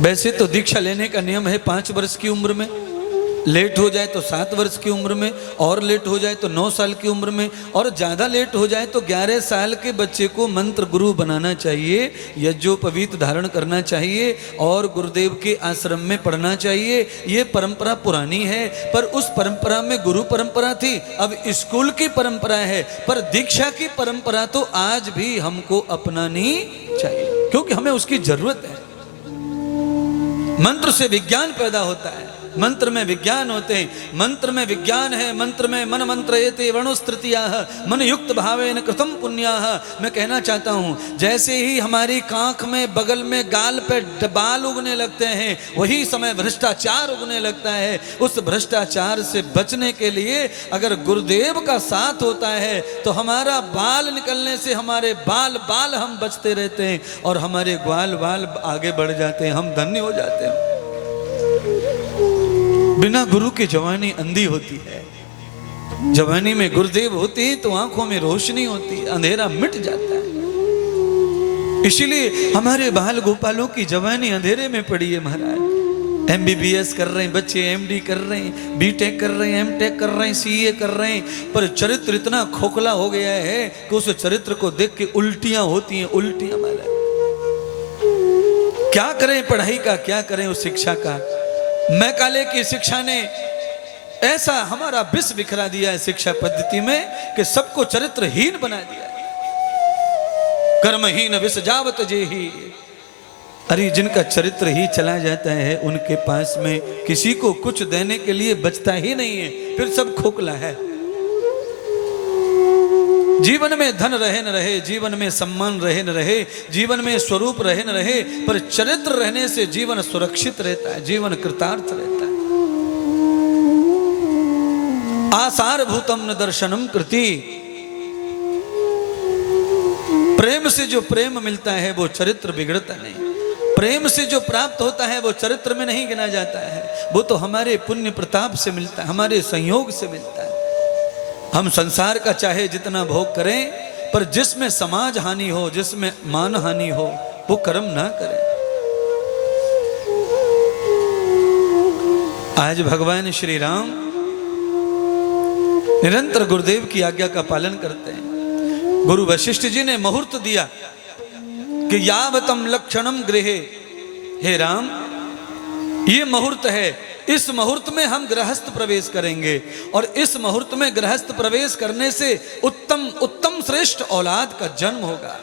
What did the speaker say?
वैसे तो दीक्षा लेने का नियम है 5 वर्ष की उम्र में, लेट हो जाए तो 7 वर्ष की उम्र में, और लेट हो जाए तो 9 साल की उम्र में, और ज़्यादा लेट हो जाए तो 11 साल के बच्चे को मंत्र गुरु बनाना चाहिए, यज्ञोपवीत धारण करना चाहिए और गुरुदेव के आश्रम में पढ़ना चाहिए। ये परंपरा पुरानी है, पर उस परंपरा में गुरु परंपरा थी, अब स्कूल की परंपरा है, पर दीक्षा की परंपरा तो आज भी हमको अपनानी चाहिए, क्योंकि हमें उसकी जरूरत है। मंत्र से विज्ञान पैदा होता है, मंत्र में विज्ञान होते हैं, मंत्र में विज्ञान है। मंत्र में मन मंत्रयते वर्णोस्तृतीयाः मन युक्त भावेन कृतं पुण्याः। मैं कहना चाहता हूँ, जैसे ही हमारी कांख में, बगल में, गाल पे बाल उगने लगते हैं, वही समय भ्रष्टाचार उगने लगता है। उस भ्रष्टाचार से बचने के लिए अगर गुरुदेव का साथ होता है तो हमारा बाल निकलने से हमारे बाल बाल हम बचते रहते हैं और हमारे ग्वाल बाल आगे बढ़ जाते हैं, हम धन्य हो जाते हैं। बिना गुरु की जवानी अंधी होती है, जवानी में गुरुदेव होते हैं तो आंखों में रोशनी होती है, अंधेरा मिट जाता है। इसीलिए हमारे बाल गोपालों की जवानी अंधेरे में पड़ी है महाराज। MBBS कर रहे हैं बच्चे, MD कर रहे हैं, BTech कर रहे हैं, MTech कर रहे हैं, CA कर रहे हैं, पर चरित्र इतना खोखला हो गया है कि उस चरित्र को देख के उल्टियां होती हैं, उल्टियां महाराज। क्या करें पढ़ाई का, क्या करें उस शिक्षा का। मैकाले की शिक्षा ने ऐसा हमारा विष बिखरा दिया है शिक्षा पद्धति में कि सबको चरित्रहीन बना दिया है। कर्महीन विष जावत जेहि। अरे जिनका चरित्र ही चला जाता है उनके पास में किसी को कुछ देने के लिए बचता ही नहीं है, फिर सब खोखला है। जीवन में धन रहे न रहे, जीवन में सम्मान रहे न रहे, जीवन में स्वरूप रहे न रहे, पर चरित्र रहने से जीवन सुरक्षित रहता है, जीवन कृतार्थ रहता है। आसार भूतम न दर्शनम कृति। प्रेम से जो प्रेम मिलता है वो चरित्र बिगड़ता नहीं, प्रेम से जो प्राप्त होता है वो चरित्र में नहीं गिना जाता है, वो तो हमारे पुण्य प्रताप से मिलता है, हमारे संयोग से मिलता है। हम संसार का चाहे जितना भोग करें, पर जिसमें समाज हानि हो, जिसमें मान हानि हो, वो कर्म ना करें। आज भगवान श्री राम निरंतर गुरुदेव की आज्ञा का पालन करते हैं। गुरु वशिष्ठ जी ने मुहूर्त दिया कि यावतम लक्षणम गृहे, हे राम ये मुहूर्त है, इस मुहूर्त में हम गृहस्थ प्रवेश करेंगे और इस मुहूर्त में गृहस्थ प्रवेश करने से उत्तम उत्तम श्रेष्ठ औलाद का जन्म होगा।